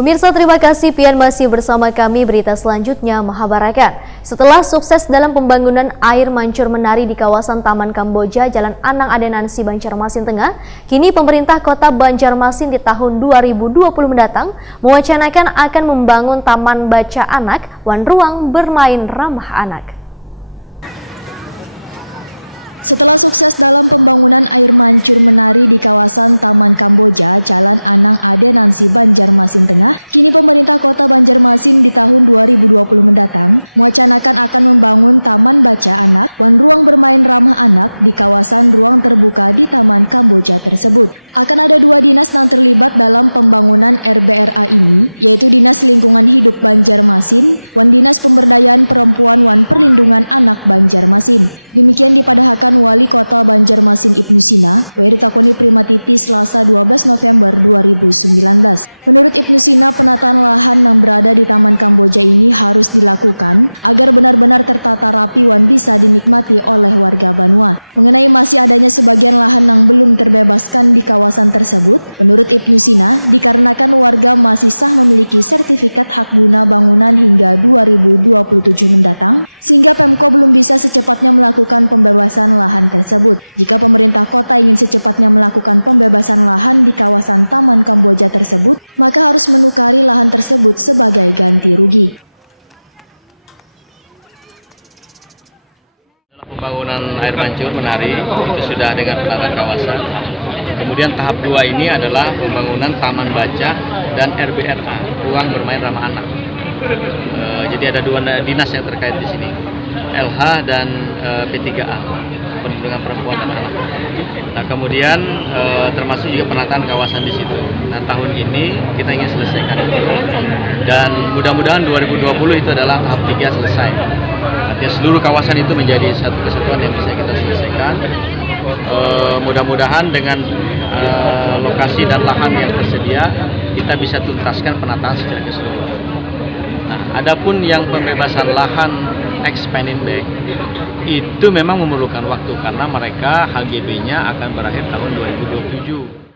Pemirsa, terima kasih pian masih bersama kami. Berita selanjutnya, Mahabarakan. Setelah sukses dalam pembangunan air mancur menari di kawasan Taman Kamboja, Jalan Anang Adenansi, Banjarmasin Tengah, kini pemerintah kota Banjarmasin di tahun 2020 mendatang mewacanakan akan membangun taman baca anak, wan ruang bermain ramah anak. Setelah sukses dalam pembangunan air mancur menari di kawasan Taman Kamboja, Jalan Anang Adenansi, Banjarmasin Tengah, kini pemerintah kota Banjarmasin di tahun 2020 mendatang mewacanakan akan membangun taman baca anak, wan ruang bermain ramah anak di kawasan ruang terbuka di Taman Kamboja tersebut. Akan ada dua dinas yang terlibat dalam pembangunan RBRA ini, yaitu Dinas Lingkungan Hidup Banjarmasin, wan Dinas Pemberdayaan Perempuan, wan Perlindungan Anak Banjarmasin. Demikian dipadahkan Wali Kota Banjarmasin Ibnu Sina, Takoni Prima TV Selasa 12 November 2019. Menurut Ibnu Sina, penataan lahan yang berada di Taman Kamboja ini harus dilakukan agar benar-benar tertata rapi wan bisa dinikmati oleh warga Banua. Mengenai masih adanya sebagian lahan yang belum terbebaskan di kawasan tersebut, menurut Ibnu Sina, dikarenakan warga masih sah memiliki sertifikat hak guna bangunan hingga 2027 mendatang, sehingga Pemko belum bisa secepatnya melakukan pembebasan lahan tersebut. Jika pemerintah kota ingin secepatnya melakukan pembebasan lahan di kawasan Taman Kamboja tersebut, maka harus menukari lahan tersebut sebagai ganti rugi. Pembangunan air mancur menari itu sudah dengan penataan kawasan. Kemudian tahap 2 ini adalah pembangunan taman baca dan RBRA, ruang bermain ramah anak. Jadi ada dua dinas yang terkait di sini, LH dan P3A, Perlindungan Perempuan dan Anak. Nah, kemudian termasuk juga penataan kawasan di situ. Nah, tahun ini kita ingin selesaikan itu, dan mudah-mudahan 2020 itu adalah tahap 3 selesai. Artinya seluruh kawasan itu menjadi satu kesatuan yang bisa kita selesaikan. Mudah-mudahan dengan lokasi dan lahan yang tersedia, kita bisa tuntaskan penataan secara keseluruhan. Nah, adapun yang pembebasan lahan expanding back itu memang memerlukan waktu karena mereka HGB-nya akan berakhir tahun 2027.